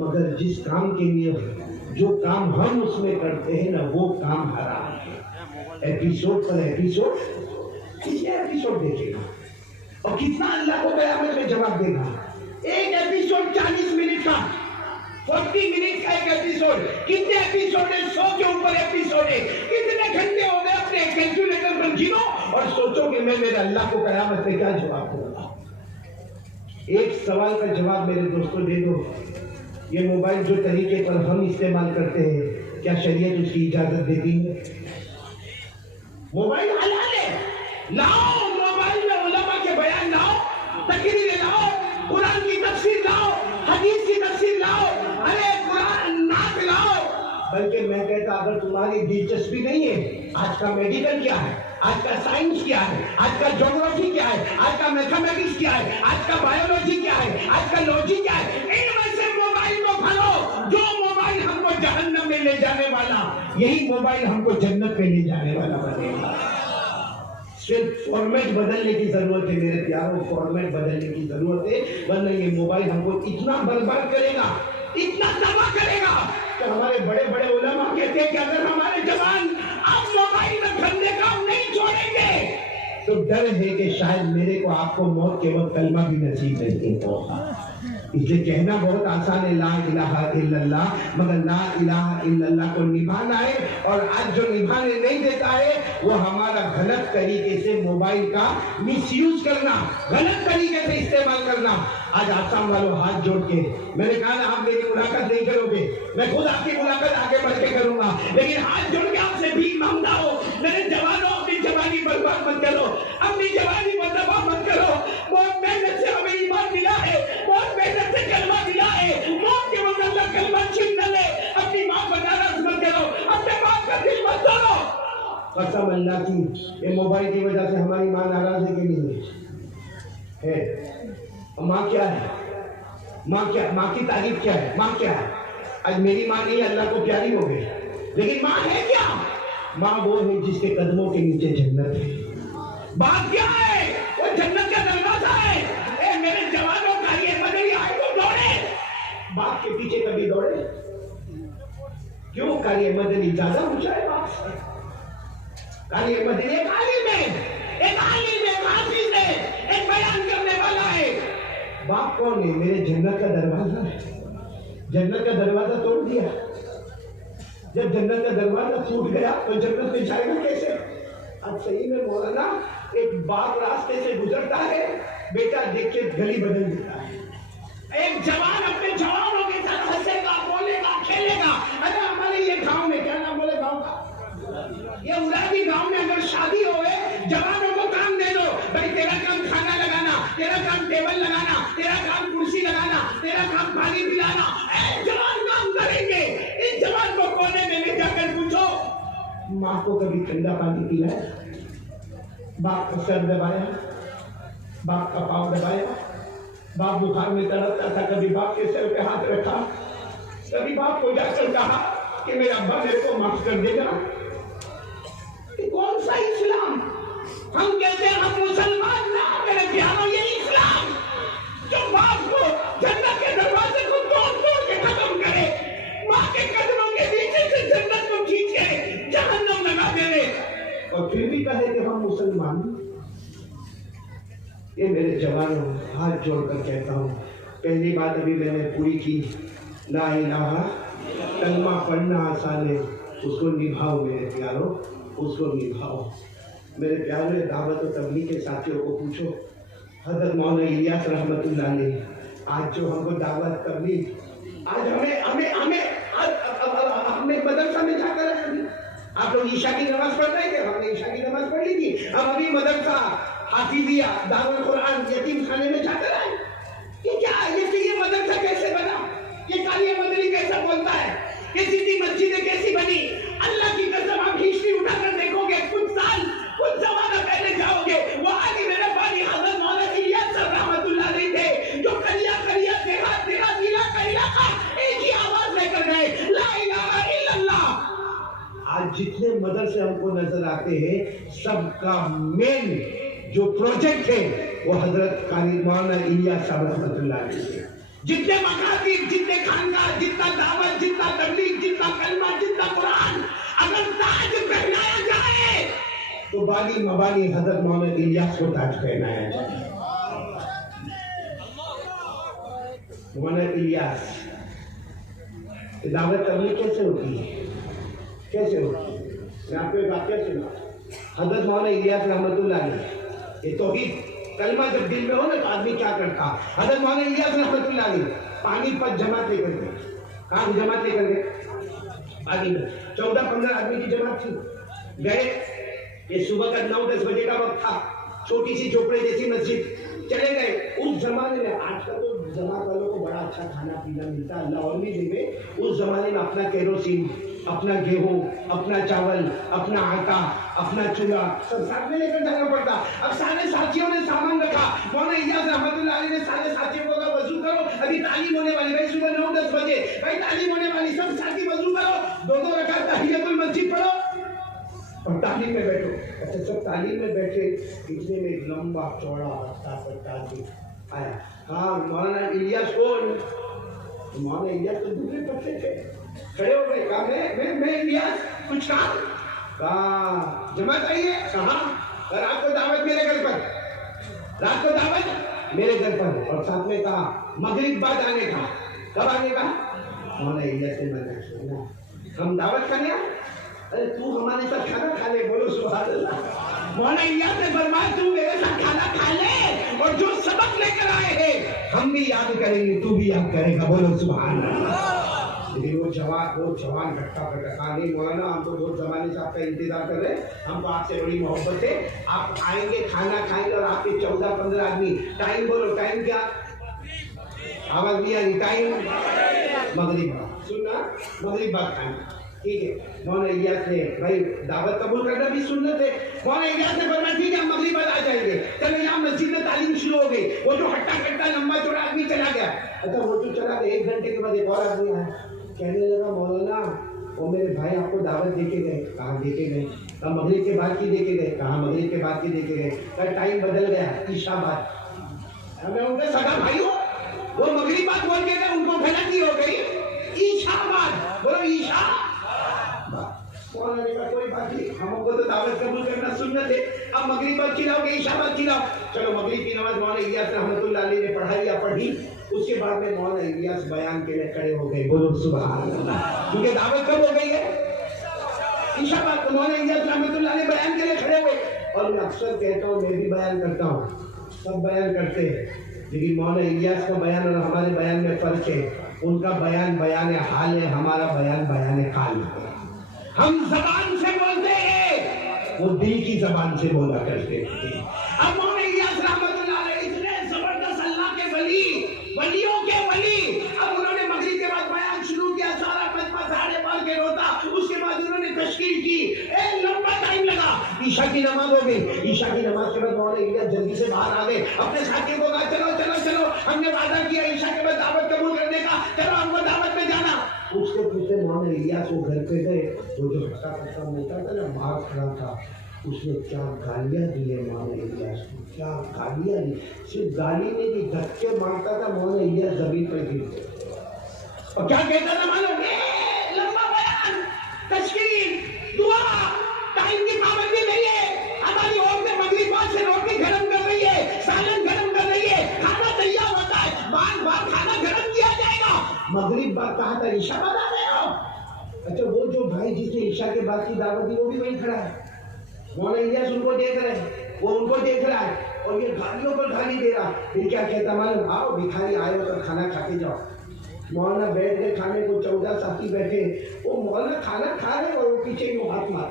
मगर जिस काम के लिए जो काम हम उसमें करते हैं ना, वो काम हराम है। एपिसोड पर एपिसोड, कितने एपिसोड देखेगा और कितना अल्लाह को क़यामत में जवाब देगा? एक एपिसोड 40 मिनट का, 40 मिनट का एक एपिसोड। कितने एपिसोड है? 100 के ऊपर एपिसोड है। कितने घंटे हो गए? अपने कैलकुलेटर पर गिनो और सोचो कि मैं मेरे अल्लाह को क़यामत में क्या जवाब दूंगा। एक सवाल का जवाब मेरे दोस्तों दे दो, ये मोबाइल जो तरीके पर हम इस्तेमाल करते हैं, क्या शरीयत उसकी इजाजत देती है? मोबाइल हलाल है, लाओ मोबाइल में उलमा के बयान लाओ, तकरीरें लाओ, कुरान की तफसीर लाओ, हदीस की तफसीर लाओ, अरे कुरान नात लाओ। बल्कि मैं कहता, अगर तुम्हारी दिलचस्पी नहीं है, आज का मेडिकल क्या है, आज का साइंस क्या है, आज का ज्योग्राफी क्या है, आज का मैथमेटिक्स क्या है, आज का बायोलॉजी क्या है, आज का लॉजिक क्या है, इनमें से मोबाइल को भरो। जो मोबाइल हमको जहन्नम में ले जाने वाला, यही मोबाइल हमको जन्नत में ले जाने वाला बनेगा। सिर्फ फॉर्मेट बदलने की जरूरत है मेरे प्यारों, फॉर्मेट बदलने की जरूरत है, वरना ये मोबाइल हमको इतना बर्बाद करेगा, इतना तबाह करेगा। तो हमारे बड़े बड़े उलमा कहते हैं कि अगर हमारे जवान अब मोबाइल में गंदे काम नहीं छोड़ेंगे, तो डर है कि शायद मेरे को आपको मौत के वक्त कलमा भी नसीब नहीं होगा। इसलिए कहना बहुत आसान है, ला इलाहा इल्लल्लाह, मगर ला इलाहा इल्लल्लाह को निभाना है। और आज जो निभाने नहीं देता है, वो हमारा गलत तरीके से मोबाइल का मिसयूज करना, गलत तरीके से इस्तेमाल करना। आज आसाम वालों हाथ जोड़ के मैंने कहा ना, आप मेरी मुलाकात नहीं करोगे, मैं खुद आपकी मुलाकात आगे बढ़ के करूंगा, लेकिन हाथ जोड़ के आपसे भीख मांगता हो, मेरे जवानों अपनी जवानी बर्बाद मत करो, अपनी जवानी बर्बाद मत करो। बहुत मेहनत से हमें ईमान मिला है, बहुत मेहनत से कलमा मिला है, मौत के वक्त अल्लाह कलमा छीन न ले। अपनी माँ को नाराज मत करो, अपने बाप का दिल मत तोड़ो। कसम अल्लाह की, ये मोबाइल की वजह से हमारी माँ नाराज है कि नहीं है? माँ क्या है? माँ क्या? माँ की तारीफ क्या है? माँ क्या है? आज मेरी माँ नहीं अल्लाह को प्यारी हो गई, लेकिन माँ है क्या? माँ वो है जिसके कदमों के नीचे जन्नत है। बाप क्या है? वो जन्नत का दरवाजा है। ए मेरे जवानों का ये मदनी आए तो दौड़े, बाप के पीछे कभी दौड़े क्यों? कार्य मदनी ज्यादा ऊंचा है बाप से। कार्य मदनी एक आलिम है, एक आलिम है, एक हाफिज है, एक बयान करने वाला है। बाप कौन है? मेरे जन्नत का दरवाजा है। जन्नत का दरवाजा तोड़ दिया। जब जन्नत का दरवाजा टूट गया तो जन्नत में जाएगा कैसे? अब सही में मौलाना, एक बाप रास्ते से गुजरता है, बेटा देख के गली बदल देता है। एक जवान अपने जवानों के साथ हंसेगा, बोलेगा, खेलेगा। अरे हमारे ये गांव में, क्या नाम बोले गांव का, ये उरादी गांव में अगर शादी होए, जवानों को काम दे दो, भाई तेरा काम खाना लगाना, तेरा काम टेबल लगाना, तेरा काम कुर्सी लगाना, तेरा काम पानी पिलाना। जवान काम करेंगे। इस जवान को कोने में ले जाकर पूछो, माँ को कभी ठंडा पानी पिलाया? बाप का सर दबाया? बाप का पाँव दबाया? बाप बुखार में तड़पता था, कभी बाप के सर पे हाथ रखा? कभी बाप को जाकर कहा कि मेरा अब्बा मेरे को माफ कर देगा? कौन सा इस्लाम? हम कहते हैं हम मुसलमान ना मेरे प्यारों, ये इस्लाम जो बाप को जन्नत के दरवाजे को तोड़ तोड़ के खत्म करे, माँ के कदमों के नीचे से जन्नत को खींच के जहन्नम लगा दे, और फिर भी कहे कि हम मुसलमान। ये मेरे जवानों, हाथ जोड़कर कहता हूँ, पहली बात अभी मैंने पूरी की, ला इलाहा, कलमा पढ़ना आसान है, उसको निभाओ मेरे प्यारों, उसको निभाओ मेरे प्यारे। दावत और तबलीग के साथियों को पूछो, हज़रत मौलाना इलियास रहमतुल्लाह अलैह आज जो हमको दावत तबलीग, आज हमें मदरसा में जाकर आप लोग ईशा की नमाज पढ़ रहे थे, हमने ईशा की नमाज पढ़ ली थी, हम अभी मदरसा हाफिजिया दारुल कुरान यतीम खाने में जाकर आए। ये क्या है? ये मदरसा कैसे बना? ये कालिया मदनी कैसा बोलता है? ये सिटी मस्जिदें कैसी बनी? अल्लाह की कसम आप हिस्ट्री उठाकर देखोगे, कुछ साल कुछ जमाना पहले जाओगे, वहां की मेरे पानी हज़रत मौलाना इलियास रहमतुल्लाह अलैह थे, जो कलिया कलिया देहात देहात इलाका इलाका एक ही आवाज लेकर गए, ला इलाहा इल्लल्लाह। आज जितने मदरसे हमको नजर आते हैं, सबका मेन जो प्रोजेक्ट है वो हजरत कारी मौलाना इलियास रहमतुल्लाह अलैह। जितने मकातीब, जितने खानका, जितना दावत, जितना तबलीग, जितना कलमा, जितना कुरान, अगर ताज पहनाया जाए तो बाली मबाली हजरत मोहम्मद इलियास को ताज पहनाया जाए। मोहम्मद इलियास दावत तबलीग कैसे होती है, कैसे होती है? मैं आपको एक वाक्य सुना। हजरत मौलाना इलियास रहमतुल्लाह अलैह, ये तौहीद कलमा जब दिल में हो ना तो आदमी क्या करता। हजरत मौलाना इलियास रहमतुल्लाह अलैह पानीपत जमात लेकर गए। कहाँ जमात लेकर गए? पानी में 14-15 आदमी की जमात थी। गए, ये सुबह का 9-10 बजे का वक्त था, छोटी सी झोपड़े जैसी मस्जिद, चले गए। उस जमाने में, आजकल तो जमात वालों को बड़ा अच्छा खाना पीना मिलता है, अल्लाह और भी देवे। उस जमाने में अपना केरोसिन, अपना गेहूं, अपना चावल, अपना आटा, अपना चूल्हा सब साथ में लेकर जाना पड़ता। अब सारे साथियों ने सामान रखा। मौलाना इलियास रहमतुल्लाह अलैह ने सारे साथियों को कहा वजू करो, अभी तालीम होने वाली। भाई सुबह 9-10 बजे भाई तालीम होने वाली, सब साथी वजू करो, 2-2 रकात तहियतुल मस्जिद पढ़ो और तालीम में बैठो। अच्छा, सब तालीम में बैठे, इतने में एक लंबा चौड़ा रास्ता पर आया। हाँ, मौलाना इलियास कौन? मौलाना इलियास तो दूसरे पत्ते थे, खड़े हो गए। कहा मैं इलियास, कुछ काम? कहा जमात आई है। कहा रात को दावत मेरे घर पर, रात को दावत मेरे घर पर। और साथ में कहा मगरिब बाद आने का। कब आने का? मौलाना इलियास से मैंने सुना हम दावत करने। अरे तू हमारे साथ खाना खा ले, बोलो सुभान अल्लाह। मौलाना इलियास ने फरमाया तू मेरे साथ खाना खा ले और जो सबक लेकर आए हैं हम भी याद करेंगे, तू भी याद करेगा, बोलो सुभान अल्लाह। लेकिन वो जवान घटका कहा नहीं मौलाना, हम तो बहुत जमाने से आपका इंतजार कर रहे हैं, हमको आपसे बड़ी मोहब्बत है, आप आएंगे खाना खाएंगे और आपके 14-15 आदमी। टाइम बोलो, टाइम क्या? आवाज भी आ रही, टाइम मगरिब। सुनना, मगरिब बाद खाएंगे, ठीक है। मौलाना इलियास ने भाई दावत कबूल करना भी सुन्नत है। मौलाना इलियास ने फरमाया ठीक है हम मगरिब बाद आ जाएंगे। चलो यहाँ मस्जिद में तालीम शुरू हो गई। वो जो हट्टा कट्टा लंबा चौड़ा आदमी चला गया। अच्छा, वो तो चला गया, 1 घंटे के बाद एक और आदमी आया, कहने लगा मौलाना वो मेरे भाई आपको दावत देके गए। कहाँ देके गए? कहा मगरिब के बाद की देके गए। कहाँ मगरिब के बाद की देके गए? कहा टाइम बदल गया, ईशा बाद। मैं उनके सगा भाई हूँ, वो मगरिब बाद बोल के गए, उनको गलती हो गई, ईशा बाद। बोलो ईशा। मौलाना ने कहा कोई बात नहीं, हमको तो दावत कबूल करना सुन्नत है, अब मगरिब बाद खिलाओगे, ईशा बाद खिलाओ। चलो मगरिब की नमाज मौलाना इलियास रहमतुल्लाह अलैह ने पढ़ी। उसके बाद में मौलाना इलियास बयान के लिए खड़े हो गए, बोलो सुभान अल्लाह। क्योंकि दावत कब हो गई है? ईशा बाद। तो मौलाना इलियास रहमतुल्लाह अलैह बयान के लिए खड़े हुए। और मैं अक्सर कहता हूँ, मैं भी बयान करता हूँ, सब बयान करते हैं, लेकिन मौलाना इलियास का बयान और हमारे बयान में फर्क है। उनका बयान बयान हाल है, हमारा बयान बयान काल है। हम जबान से बोलते हैं, वो दिल की जबान से बोला करते हैं। अब मौलाना इलियास रहमतुल्लाह अलैह इतने जबरदस्त अल्लाह के वली, वलियों के वली। अब उन्होंने मगरिब के बाद बयान शुरू किया, सारा मजमा झाड़े मार के रोता। उसके बाद उन्होंने तशकील की, एक लंबा टाइम लगा। ईशा की नमाज हो गई। ईशा की नमाज के बाद मौलाना इलियास जल्दी से बाहर आ गए। अपने साथियों को कहा चलो चलो चलो, हमने वादा किया ईशा के बाद दावत कबूल करने का, चलो हमको दावत में जाना। उसके पीछे मौलाना इलियास वो घर पे गए। वो जो हट्टा कट्टा मोटा था ना, बाहर खड़ा था, उसने क्या गालियां दी है मौलाना इलियास को, क्या गालियां दी। सिर्फ गाली नहीं दी, धक्के मारता था मौलाना इलियास जमीन पर गिर गए। और क्या कहता था मालूम? लंबा बयान, तशकील, दुआ, टाइम की पाबंदी नहीं है। हमारी औरतें मगरिब बाद से रोटी गर्म कर रही है, सालन गर्म कर रही है, खाना तैयार होता है, बार खाना गर्म किया जाएगा। मगरिब बाद कहा था, ईशा बाद आ रहे हो। अच्छा, वो जो भाई जिसने ईशा के बाद की दावत दी वो भी वहीं खड़ा है। मौलाना इलियास उनको देख रहे हैं, वो उनको देख रहा है और ये गालियों पर गाली दे रहा। फिर क्या कहता मालूम? आओ भिखारी आए हो तो खाना खा के जाओ। मौलाना बैठ गए खाने को, 14 साथी बैठे। वो मौलाना खाना खा रहे और वो पीछे यूं हाथ मार,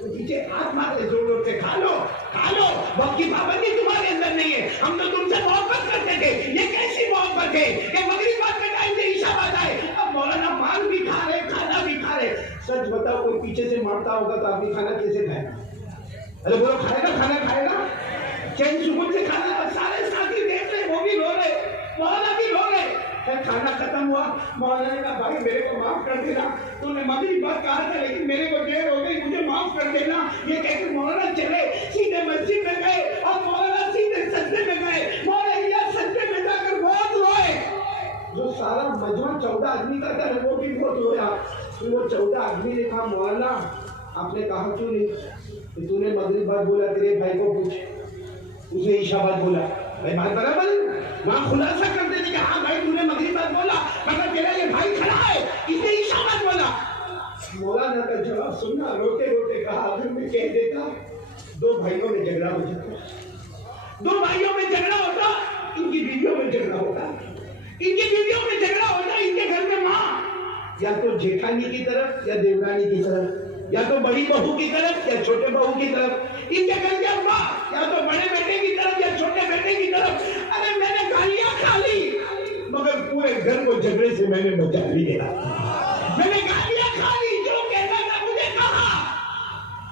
वो पीछे हाथ मार रहे जोर जोर से, खा लो खा लो, वक्त की पाबंदी तुम्हारे अंदर नहीं है, हम तो तुमसे मोहब्बत करते थे। ये कैसी मोहब्बत है कि मगरिब बाद के टाइम से ईशा बाद आए, अब मौलाना माल भी खा रहे, खाना भी खा रहे। सच बताओ, कोई पीछे से मारता होगा तो आदमी खाना कैसे खाएगा? अरे बोलो, खाएगा? खाना खाएगा? चैन सुकून से खाना। सारे साथी देख रहे, वो भी रो रहे, मौलाना भी रो रहे। खाना खत्म हुआ, मौलाना ने कहा भाई मेरे को माफ कर देना, तूने मगरिब बाद कहा था लेकिन मेरे को देर हो गई, मुझे माफ कर देना। ये कहकर मौलाना चले, सीधे मस्जिद में गए और मौलाना सीधे सजदे में गए। मौलाना इलियास सजदे में जाकर बहुत रोए। फिर वो 14 आदमी ने कहा मौलाना आपने कहा क्यों नहीं? तो तूने मगरिब बाद बोला, तेरे भाई को पूछ, उसने ईशा बाद बोला। भाई बात बराबर वहां खुलासा करते थे कि हाँ भाई तूने मगरिब बाद बोला, मगर तेरा ये भाई खड़ा है इसने ईशा बाद बोला। मौलाना का जवाब सुनना, रोते रोते कहा अगर मैं कह देता 2 भाइयों में झगड़ा हो जाता, 2 भाइयों में झगड़ा होता, इनकी बीवियों में झगड़ा होता, इनकी बीवियों में झगड़ा होता, इनके घर में माँ या तो जेठानी की तरफ या देवरानी की तरफ, या तो बड़ी बहू की तरफ या छोटे बहू की तरफ, इनके घर के अब्बा या तो बड़े बेटे की तरफ या छोटे बेटे की तरफ। अरे मैंने गालियां खा ली मगर पूरे घर को झगड़े से मैंने बचा लिया। मैंने गालियां खा ली, जो कहना था मुझे कहा,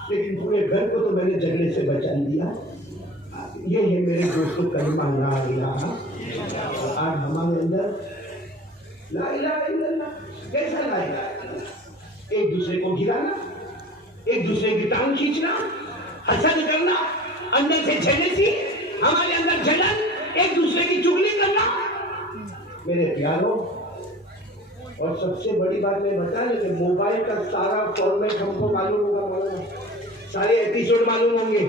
लेकिन पूरे घर को तो मैंने झगड़े से बचा लिया। ये है मेरे दोस्तों कलमा ला इलाहा। आज हमारे अंदर ला इलाहा इल्लल्लाह। कैसा ला इलाहा इल्लल्लाह? एक दूसरे को गिराना, एक दूसरे की टांग खींचना, हसद करना, अंदर से जेलसी, हमारे अंदर जलन, एक दूसरे की चुगली करना। मेरे प्यारों, और सबसे बड़ी बात मैं बता रहा कि मोबाइल का सारा फॉर्मेट हमको मालूम होगा, मालूम, सारे एपिसोड मालूम होंगे,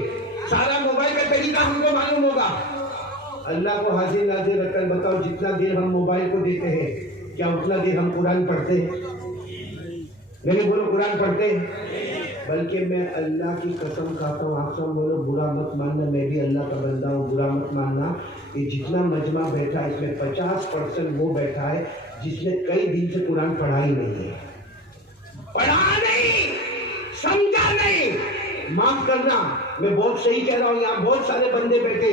सारा मोबाइल का तरीका हमको मालूम होगा। अल्लाह को हाजिर नाजिर रखकर बताओ, जितना देर हम मोबाइल को देते हैं क्या उतना देर हम कुरान पढ़ते? मैंने बोलो कुरान पढ़ते? बल्कि मैं अल्लाह की कसम खाता हूँ, आप सब बोलो बुरा मत मानना, मैं भी अल्लाह का बंदा हूँ, बुरा मत मानना। ये जितना मजमा बैठा है इसमें 50% वो बैठा है जिसने कई दिन से कुरान पढ़ा ही नहीं है, पढ़ा नहीं, समझा नहीं। माफ करना, मैं बहुत सही कह रहा हूँ, यहाँ बहुत सारे बंदे बैठे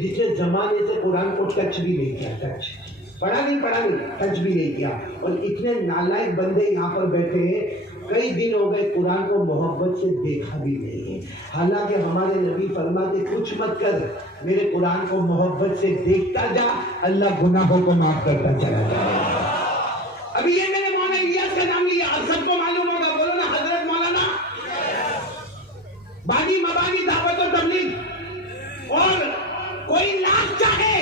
जिसने जमाने से कुरान को टच भी नहीं किया, पढ़ा नहीं, टच भी नहीं किया। और इतने नालायक बंदे यहाँ पर बैठे हैं, कई दिन हो गए कुरान को मोहब्बत से देखा भी नहीं है। हालांकि हमारे नबी फरमाते कुछ मत कर, मेरे कुरान को मोहब्बत से देखता जा, अल्लाह गुनाहों को माफ करता चला जाए। अभी ये मैंने मौलाना इलियास का नाम लिया, आप सबको मालूम होगा, बोलो ना हजरत मौलाना। बानी मबानी दावत और तबलीग, और कोई लाख चाहे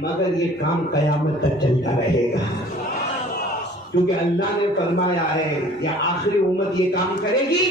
मगर ये काम कयामत तक चलता रहेगा, क्योंकि अल्लाह ने फरमाया है या आखिरी उम्मत ये काम करेगी।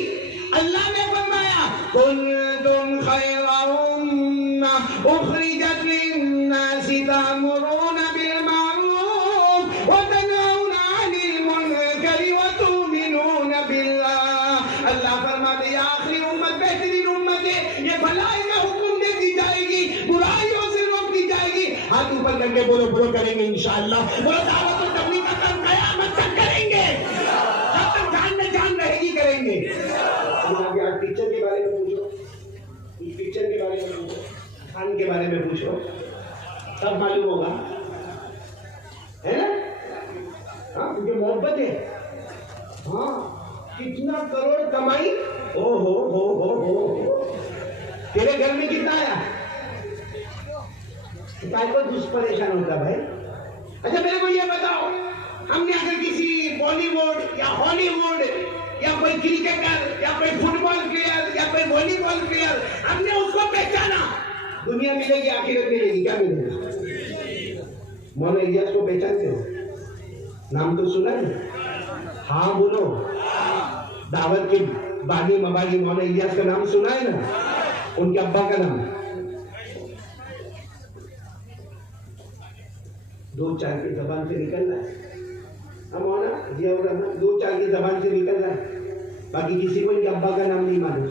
अल्लाह ने फरमाया कुंतुम खैरा उम्मह उखरिजत लिन्नासि तामुरूना बिल मारूफ व तनहौना अनिल मुनकरि व तु'मिनूना बिल्लाह। अल्लाह फरमाते ये आखिरी उम्मत बेहतरीन उम्मत है, ये भलाई का हुक्म देती जाएगी, बुराइयों से रोकती जाएगी। हाथ ऊपर करके बोलो बोलो करेंगे इंशाअल्लाह। बोलो दावत और तबलीग का काम कयामत तक करेंगे, जब तक जान में जान रहेगी करेंगे। आज पिक्चर के बारे में पूछो, पिक्चर के बारे में पूछो, खान के बारे में पूछो, सब मालूम होगा, है ना? हाँ, क्योंकि मोहब्बत है। हाँ, कितना करोड़ कमाई, ओ हो, तेरे घर में कितना आया? काय को दुष्परेशान होता भाई? अच्छा मेरे को ये बताओ, हमने अगर किसी बॉलीवुड या हॉलीवुड या कोई क्रिकेटर या कोई फुटबॉल प्लेयर या कोई वॉलीबॉल प्लेयर, हमने उसको पहचाना, दुनिया मिलेगी आखिरत मिलेगी, क्या मिलेगा? मौलाना इलियास को पहचानते हो? नाम तो सुना है? हाँ बोलो। दावत के बानी मबानी मौलाना इलियास का नाम सुना है ना? उनके अब्बा का नाम 2-4 की जबान से निकल रहा है, हम जिया 2-4 की जबान से निकल रहा है, बाकी किसी को इनके अब्बा का नाम नहीं मालूम।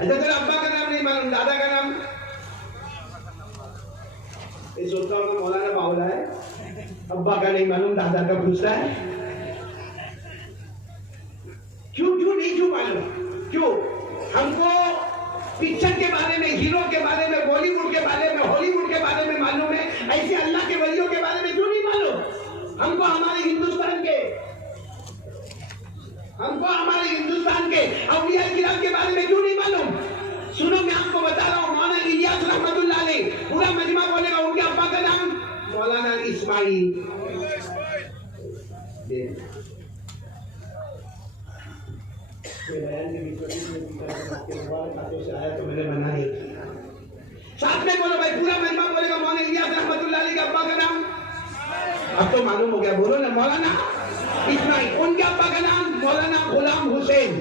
अच्छा तेरा अब्बा का नाम नहीं मालूम, दादा का नाम? ये सोचता हूँ मौलाना बावला है, अब्बा का नहीं मालूम, दादा का पूछता है। क्यों नहीं मालूम? क्यों? हमको पिक्चर के बारे में, हीरो के बारे में, बॉलीवुड के बारे में, हॉलीवुड के बारे में मालूम है, ऐसे अल्लाह के वलियों के बारे में क्यों नहीं मालूम? हमको हमारे हिंदुस्तान के औलिया किराम के बारे में क्यों नहीं मालूम? सुनो मैं आपको बता रहा हूँ, मौलाना इलियास रहमतुल्लाह अलैह, पूरा मजमा बोलेगा, उनके अब्बा का नाम मौलाना इस्माइल। आया तो मैंने मना नहीं किया। साथ में बोलो भाई, पूरा मजमा बोलेगा मौलाना इलियास रहमतुल्लाह अलैह के अब्बा का नाम। अब तो मालूम हो गया, बोलो ना मौलाना। इतना ही। उनके अब्बा का नाम मौलाना गुलाम हुसैन,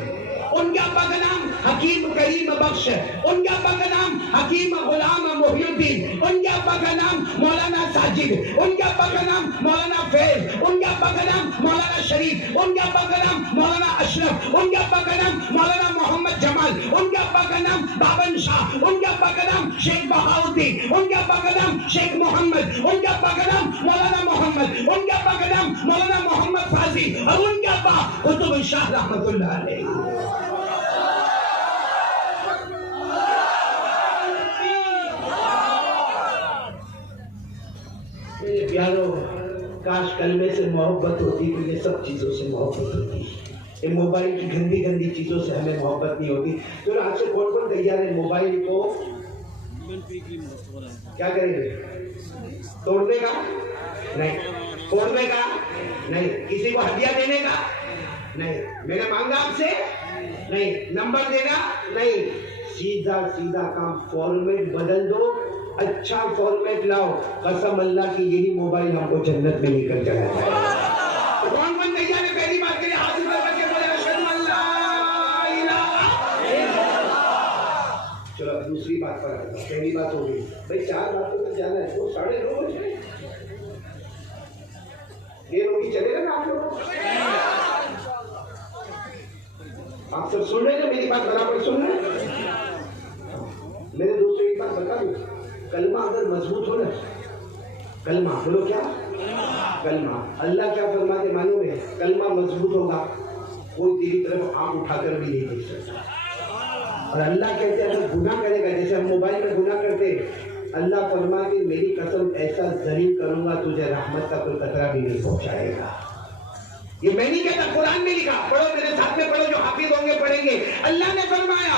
उनके अब्बा का नाम हकीम करीम बख्श, उनके अब्बा का नाम हकीम गुलाम मोहिउद्दीन, उनके अब्बा का नाम मौलाना साजिद, उनके अब्बा का नाम मौलाना फैज, उनके अब्बा का नाम मौलाना शरीफ, उनके अब्बा का नाम मौलाना अशरफ, उनके अब्बा का नाम मौलाना मोहम्मद जमाल, उनके अब्बा का नाम बाबन शाह, उनके अब्बा का नाम शेख बहाउद्दीन, उनके अब्बा का नाम शेख मोहम्मद, उनके अब्बा का नाम मौलाना मोहम्मद, उनके अब्बा का नाम मौलाना मोहम्मद फाजी, और उनके अब्बा कुतुब शाह रहमतुल्लाह अलैह। प्यारो, काश कलमे से मोहब्बत होती तो ये सब चीजों से मोहब्बत होती। ये मोबाइल की गंदी गंदी चीजों से हमें मोहब्बत नहीं होती। तो आज से कौन कौन तैयार है मोबाइल को क्या करेंगे? तोड़ने का नहीं, फोड़ने का नहीं, किसी को हदिया देने का नहीं, मैंने मांगा आपसे नहीं, नंबर देना नहीं, सीधा सीधा काम फॉर्मेट बदल दो, अच्छा फॉर्मेट लाओ, कसम अल्लाह की यही मोबाइल हमको जन्नत में लेकर चला जाए। तो कौन कौन तैयार है? पहली बात के लिए हाथ ऊपर करके बोले अशहदु अल्ला इलाहा इल्लल्लाह। चलो दूसरी बात पर आते हैं। पहली बात हो गई भाई, 4 बातों तक जाना है, वो 9:30 बजे ये रोटी चलेगा ना आप लोगों? आप सब सुन रहे हैं मेरी बात, बराबर सुन रहे हैं? मेरे दोस्तों एक बात बता दूं, कलमा अगर मजबूत हो ना, कलमा बोलो क्या? कलमा। अल्लाह क्या फरमाते मालूम है? कलमा मजबूत होगा, कोई तेरी तरफ आंख उठाकर भी नहीं देख सकता। और अल्लाह कहते हैं अगर गुनाह करेगा, जैसे हम मोबाइल में गुनाह करते हैं, अल्लाह फरमाते मेरी कसम ऐसा जलील करूंगा तुझे रहमत का कोई कतरा भी नहीं पहुंचाएगा। ये मैं नहीं कहता, कुरान में लिखा, पढ़ो मेरे साथ में पढ़ो, जो हाफिज होंगे पढ़ेंगे। अल्लाह ने फरमाया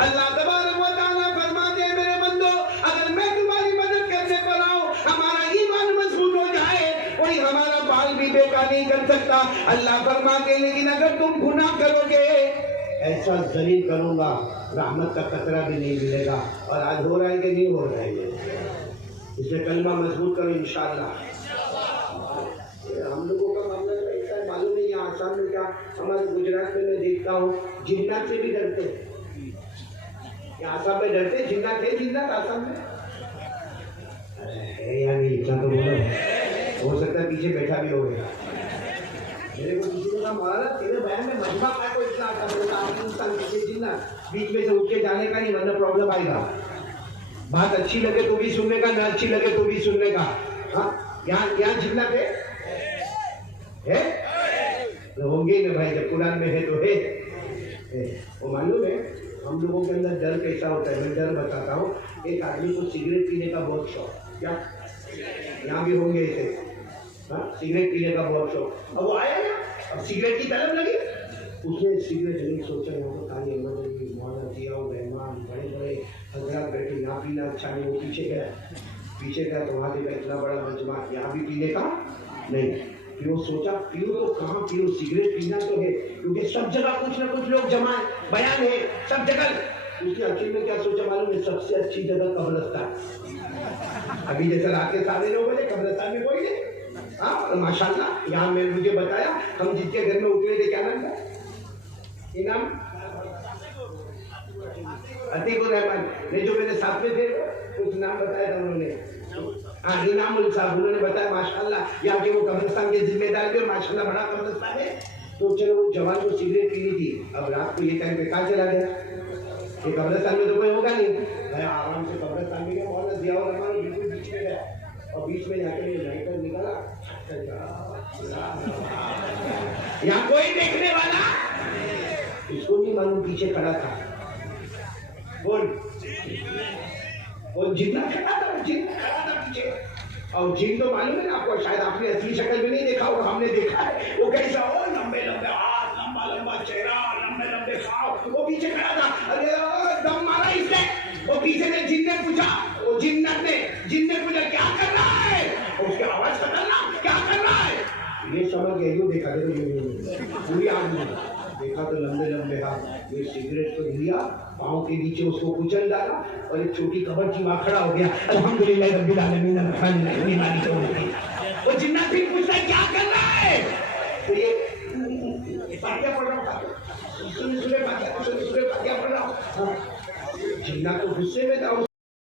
अल्लाह तबारक व तआला फरमाते हैं मेरे बंदो, अगर मैं तुम्हारी मदद करने पर आऊं, हमारा ईमान मजबूत हो जाए, कोई हमारा बाल भी बेकार नहीं कर सकता। अल्लाह फरमाते हैं लेकिन अगर तुम गुनाह करोगे, ऐसा जलील करूंगा रहमत का कतरा भी नहीं मिलेगा। और आज हो रहा है कि नहीं हो रहा है? इसलिए कलमा मजबूत करो इंशाअल्लाह। हम लोगों का मामला ऐसा है, मालूम नहीं यहाँ आसाम में क्या, हमारे गुजरात में मैं देखता हूँ जिन्नात से भी डरते हैं। आसाम में डरते, जिन्नात है, जिन्नात आसाम में है या नहीं? इतना तो बोलो, हो सकता है पीछे बैठा भी हो गया। मेरे को किसी ने कहा मौलाना तेरे बयान में मजमा का कोई इतना आता है, जिन्नात बीच में से उठ के जाने का नहीं, वरना प्रॉब्लम आएगा। बात अच्छी लगे तो भी सुनने का, ना अच्छी लगे तो भी सुनने का। हाँ, यहाँ जिन्नात है? तो होंगे ना भाई, जब कुरान में है तो है। वो मालूम है हम लोगों के अंदर डर कैसा होता है? मैं डर बताता हूँ। एक आदमी को सिगरेट पीने का बहुत शौक, क्या यहाँ भी होंगे ऐसे, हाँ, सिगरेट पीने का बहुत शौक। अब वो आया ना, अब सिगरेट की तलब लगी, उसने सिगरेट नहीं सोचा यहाँ तो ताली अहमद मौलाना जिया रहमान बड़े बड़े हजरात बैठे, यहाँ पीना अच्छा नहीं। वो पीछे गया तो वहाँ देखा इतना बड़ा मजमा, यहाँ भी पीने का नहीं। फिर वो सोचा पियो तो कहाँ पियो, सिगरेट पीना तो है, क्योंकि सब जगह कुछ ना कुछ लोग जमा है, बयान है सब जगह। उसके आखिर में क्या सोचा मालूम है? सबसे अच्छी जगह कब्रिस्तान। अभी जैसे रात के 9:30 बजे कब्रिस्तान में कोई नहीं। हाँ, माशाल्लाह यहाँ में मुझे बताया, हम जिसके घर में उतरे थे, क्या नाम था? ये नाम अतीकुर रहमान ने, जो मेरे साथ में थे कुछ नाम बताया था उन्होंने। हाँ, इनामुल साहब, उन्होंने बताया माशाल्लाह यहाँ के वो कब्रिस्तान के जिम्मेदार थे, माशाल्लाह बड़ा कब्रिस्तान है। तो चलो वो जवान को सिगरेट पीनी थी, अब रात को ये टाइम पे कहाँ चला गया? ये कब्रिस्तान में तो कोई होगा नहीं, मैं आराम से कब्रिस्तान में गया, मौलाना जिया रहमान बिल्कुल बीच में गया, और बीच में जाके लाइटर निकाला, यहाँ कोई देखने वाला इसको नहीं मालूम पीछे खड़ा था। वो जिन्ना खड़ा था, पीछे। और जिन तो मालूम है ना आपको, शायद आपने असली शक्ल में नहीं देखा होगा, हमने देखा है। वो कैसा हो, लंबे लंबे हाथ, लंबा लंबा चेहरा, लंबे लंबे खाव, वो पीछे खड़ा था। अरे दम मारा इसने, वो पीछे से जिन ने पूछा, वो जिन ने पूछा क्या कर रहा है? उसकी आवाज खतरनाक, क्या कर रहा है? समझ गया, यूँ देखा, देखो यूँ पूरी आदमी देखा तो लंबे लंबे हाथ, ये सिगरेट को लिया, पाँव के नीचे उसको कुचल डाला और एक छोटी कबर की वहाँ खड़ा हो गया। अल्हम्दुलिल्लाह रब्बिल आलमीन अर्रहमानिर रहीम मालिक यौमिद्दीन। वो जिन्ना फिर पूछता है क्या कर रहा है, तो ये फातिहा पढ़ रहा हूँ, सुने फातिहा पढ़ रहा हूँ। जिन्ना तो गुस्से में था।